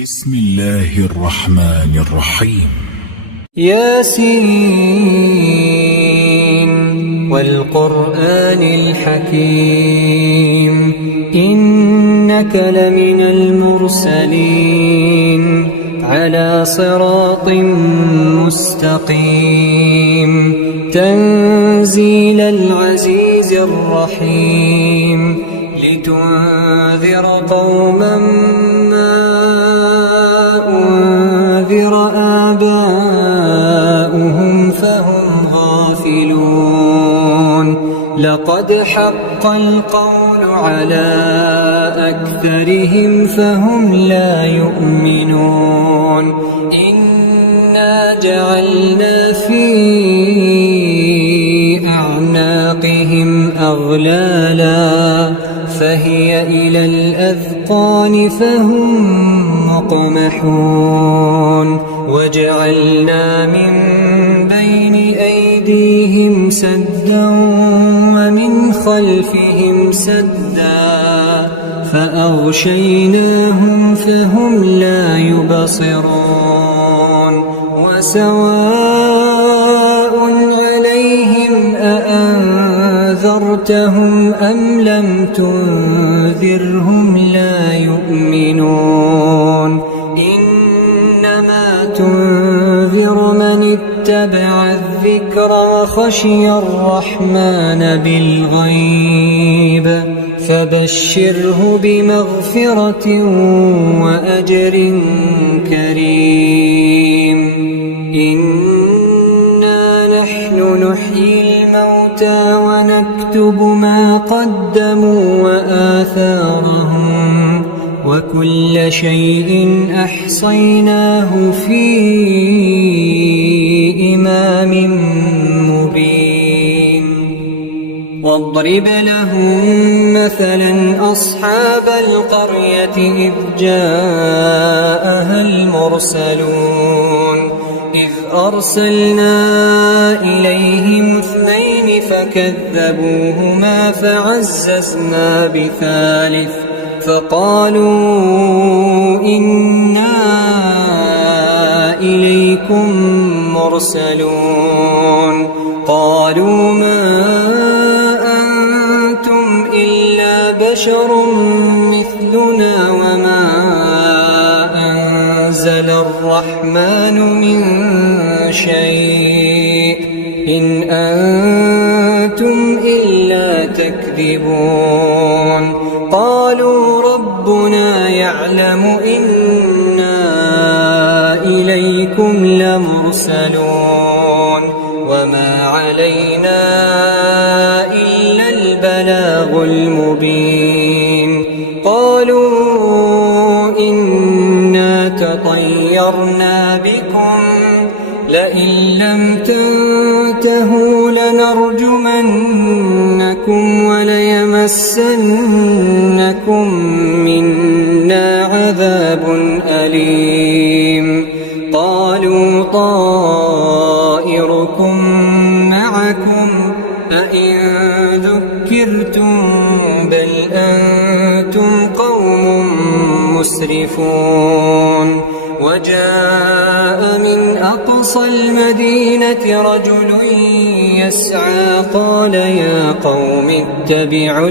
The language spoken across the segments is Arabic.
بسم الله الرحمن الرحيم. ياسين والقرآن الحكيم إنك لمن المرسلين على صراط مستقيم تنزيل العزيز الرحيم لتنذر قوما ما أنذر آباؤهم فهم غافلون لقد حق القول على أكثرهم فهم لا يؤمنون إنا جعلنا في أعناقهم أغلالا فهي إلى الأذقان فهم مقمحون وجعلنا من بين أيديهم سدا ومن خلفهم سدا فأغشيناهم فهم لا يبصرون وسواء عليهم أأنذرتهم أم لم تنذرهم لا يؤمنون إنما تنذر من اتبع الذكر وخشي الرحمن بالغيب فبشره بمغفرة وأجر كريم إنا نحن نحيي الموتى ونكتب ما قدموا وآثارهم وكل شيء أحصيناه في إمام مبين واضرب لهم مثلا أصحاب القرية إذ جاءها المرسلون إذ أرسلنا إليهم 2 فكذبوهما فعززنا بثالث فقالوا إنا إليكم مرسلون قالوا ما أنتم إلا بشر مثلنا وما أنزل الرحمن من شيء إن أنتم إلا تكذبون قالوا ربنا يعلم إنا إليكم لمرسلون وما علينا إلا البلاغ المبين قالوا إنا تطيرنا بكم لئن لم تنتهوا لنرجمنكم وليمسنكم منا عذاب أليم قالوا طائركم معكم أئن ذكرتم بل أنتم قوم مسرفون وجاء من أقصى المدينة رجل يسعى قال يا قوم اتبعوا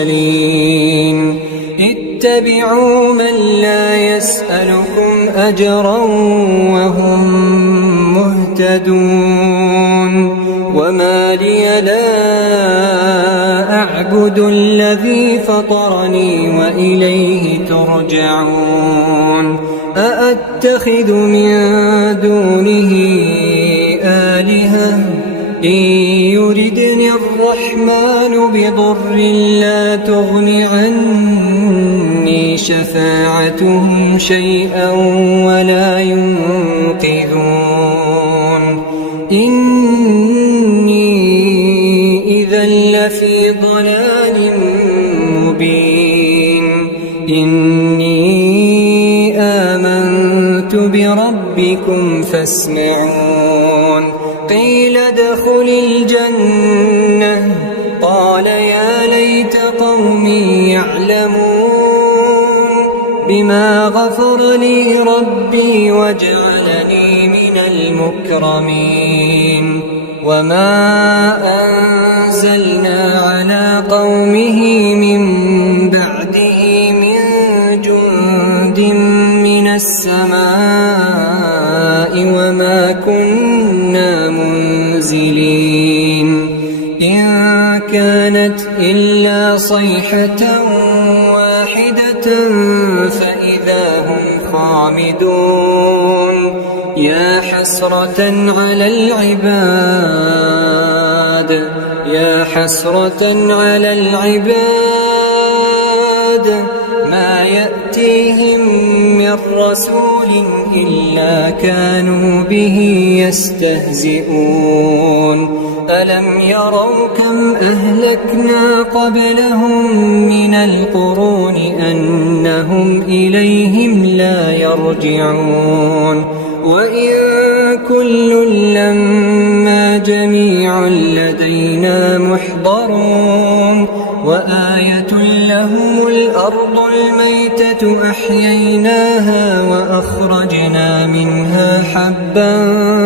المرسلين اتبعوا من لا يسألكم أجرا وهم مهتدون وما لي لا أعبد الذي فطرني وإليه ترجعون أأتخذ من دونه آلهة إن يردني الرحمن بضر لا تغن عني شفاعتهم شيئا ولا ينقذون إني إذا لفي ضلال مبين إني آمنت بربكم فاسمعون قيل ادخل الجنة قال يا ليت قومي يعلمون بما غفر لي ربي وجعلني من المكرمين وما أنزلنا على قومه من بعده من جند من السماء وما كنا منزلين إن كانت إلا صيحة واحدة فإذا هم خامدون يا حسرة على العباد يا حسرة على العباد ما يأتيهم من رسول إلا كانوا به يستهزئون ألم يروا كم أهلكنا قبلهم من القرون أنهم إليهم لا يرجعون وإن كل لما جميع لدينا محضرون وآية لهم الأرض الميتة أحييناها وأخرجنا منها حبا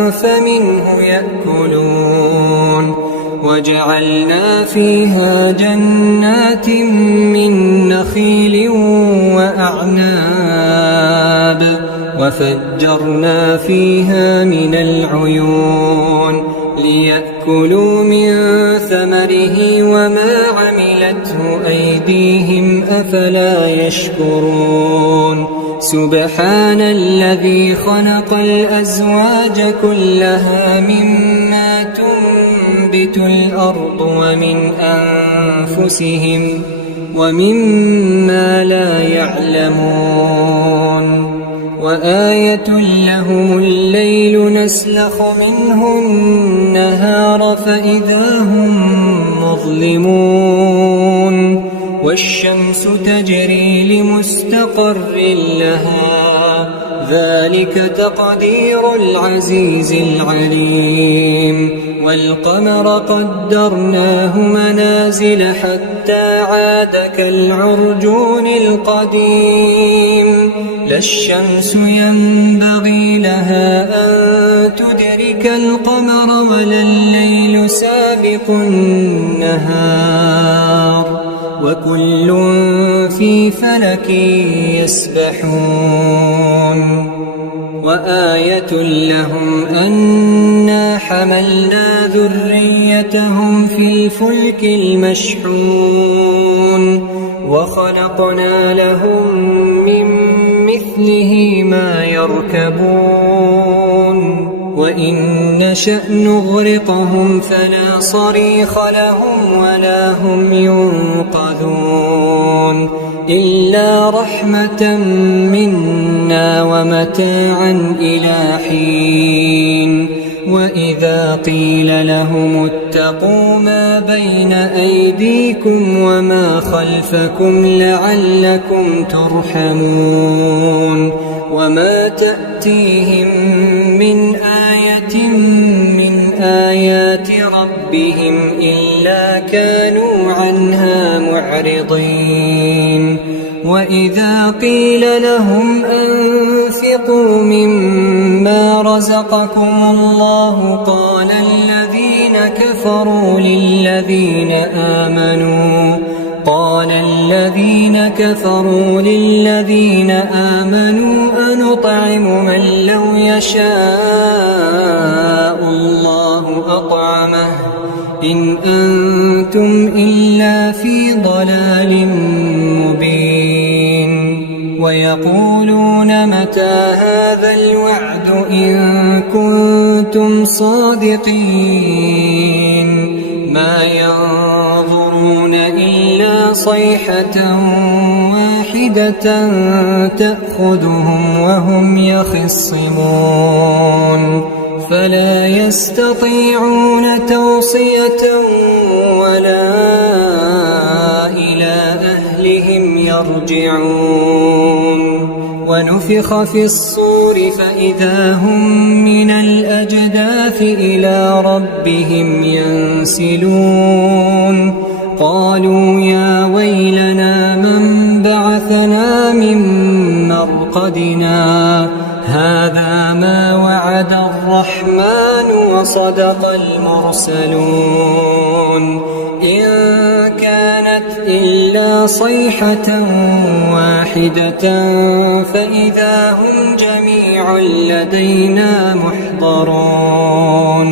فمنه يأكلون وجعلنا فيها جنات من نخيل وأعناب وفجرنا فيها من العيون ليأكلوا من ثمره وما عملته أيديهم أفلا يشكرون سبحان الذي خلق الأزواج كلها مما تنبت الأرض ومن أنفسهم ومما لا يعلمون وآية لهم الليل نسلخ منه النهار فإذا هم مظلمون والشمس تجري لمستقر لها ذلك تقدير العزيز العليم والقمر قدرناه منازل حتى عاد كالعرجون القديم لا الشمس ينبغي لها أن تدرك القمر ولا الليل سابق النهار وكل في فلك يسبحون وآية لهم أنا حملنا ذريتهم في الفلك المشحون وخلقنا لهم من مثله ما يركبون وإن نشأ نغرقهم فلا صريخ لهم ولا هم ينقذون إلا رحمة منا ومتاعا إلى حين وإذا قيل لهم اتقوا ما بين أيديكم وما خلفكم لعلكم ترحمون وما تأتيهم من آية من آيات ربهم إلا كانوا عنها معرضين وإذا قيل لهم أنفقوا مما رزقكم الله قال الذين كفروا للذين آمنوا أنطعم من لو يشاء الله أطعمه إن أنتم إلا في ضلال مبين ويقولون متى هذا الوعد إن كنتم صادقين ما ينظرون إلا صيحة واحدة تأخذهم وهم يخصمون فلا يستطيعون توصية ولا إلى أهلهم يرجعون ونفخ في الصور فإذا هم من الأجداث إلى ربهم ينسلون قالوا يا ويلنا من بعثنا من معقدنا. هذا ما وعد الرحمن وصدق المرسلون. إن كانت إلا صيحة واحدة فإذا هم جميع لدينا محضرون.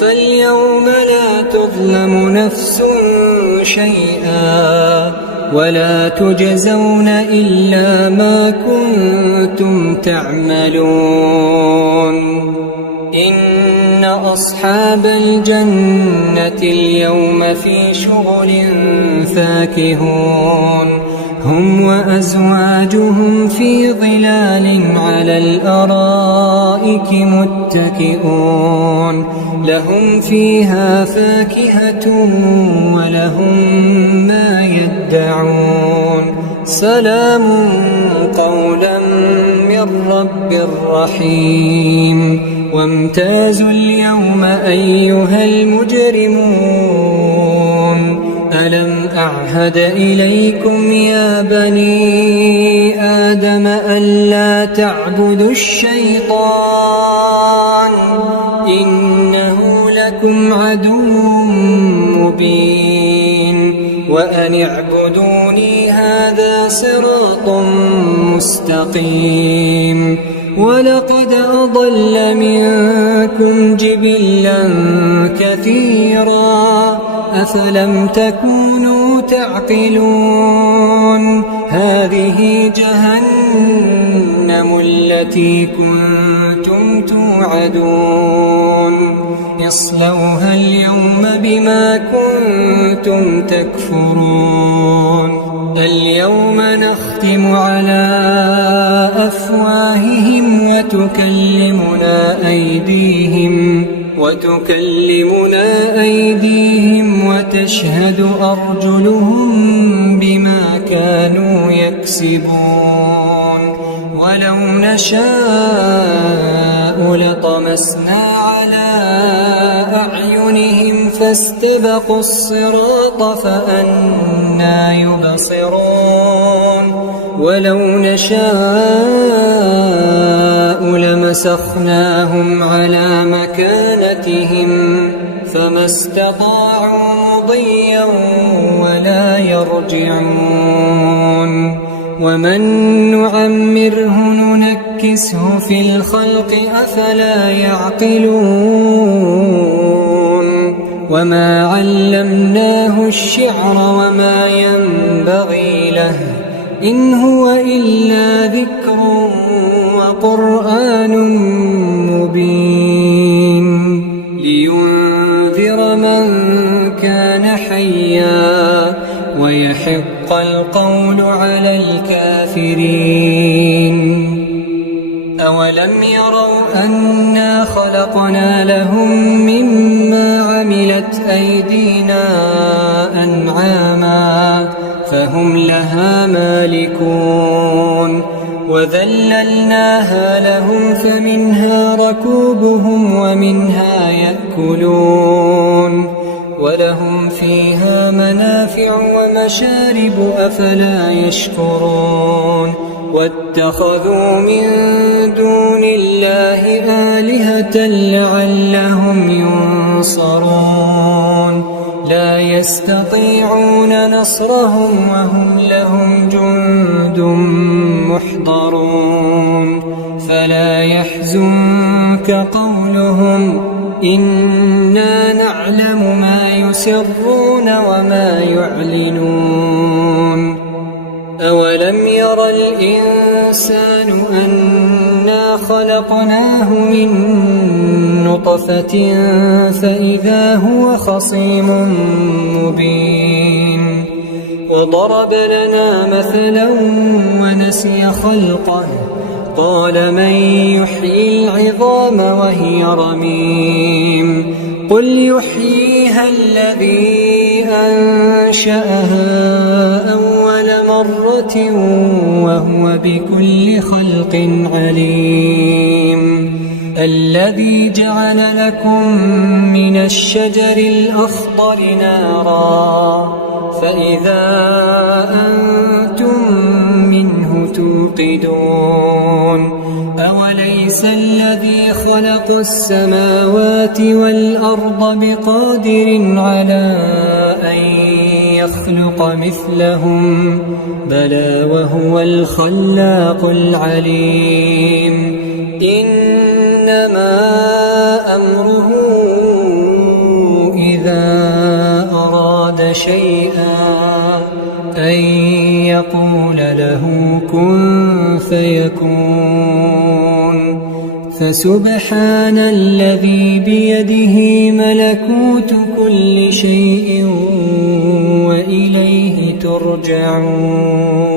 فاليوم لا تظلم نفس شيئا ولا تجزون إلا ما كنتم تعملون. إن أصحاب الجنة اليوم في شغل فاكهون. هم وأزواجهم في ظلال على الأرائك متكئون. لهم فيها فاكهة ولهم ما يدعون. سلام قولا من رب رحيم. وامتازوا اليوم أيها المجرمون. ألم أعهد إليكم يا بني آدم ألا تعبدوا الشيطان إنه لكم عدو مبين. وأن اعبدوني هذا صراط مستقيم. ولقد أضل منكم جبلا كثيرا أفلم تكونوا تعقلون. هذه جهنم التي كنتم توعدون. اصلوها اليوم بما كنتم تكفرون. اليوم نختم على أفواههم وتكلمنا أيديهم وتشهد أرجلهم بما كانوا يكسبون. ولو نشاء لطمسنا على أعينهم فاستبقوا الصراط فأنى يبصرون. ولو نشاء لمسخناهم على مكانتهم فما استطاعوا مضيا ولا يرجعون. ومن نعمره ننكسه في الخلق أفلا يعقلون. وما علمناه الشعر وما ينبغي له إن هو إلا ذكر وقرآن مبين. لينذر من كان حيا ويحق القول على الكافرين. أولم يروا أنا خلقنا لهم مما عملت أيدينا أنعاما فهم لها مالكون. وذللناها لهم فمنها ركوبهم ومنها يأكلون. ولهم فيها منافع ومشارب أفلا يشكرون. واتخذوا من دون الله آلهة لعلهم ينصرون. لا يستطيعون نصرهم وهم لهم جند محضرون. فلا يحزنك قولهم إنا نعلم ما يسرون وما يعلنون. أولم ير الإنسان أنا خلقناه من نطفة فإذا هو خصيم مبين. وضرب لنا مثلا ونسي خلقه قال من يحيي العظام وهي رميم. قل يحييها الذي أنشأها أول مرة وهو بكل خلق عليم. الذي جعل لكم من الشجر الأخضر نارا فإذا أنتم منه توقدون. يوقدون أوليس الذي خلق السماوات والأرض بقادر على أن يخلق مثلهم بلى وهو الخلاق العليم إنما أمره إذا أراد شيئا أن يقول له كن فيكون فسبحان الذي بيده ملكوت كل شيء وإليه ترجعون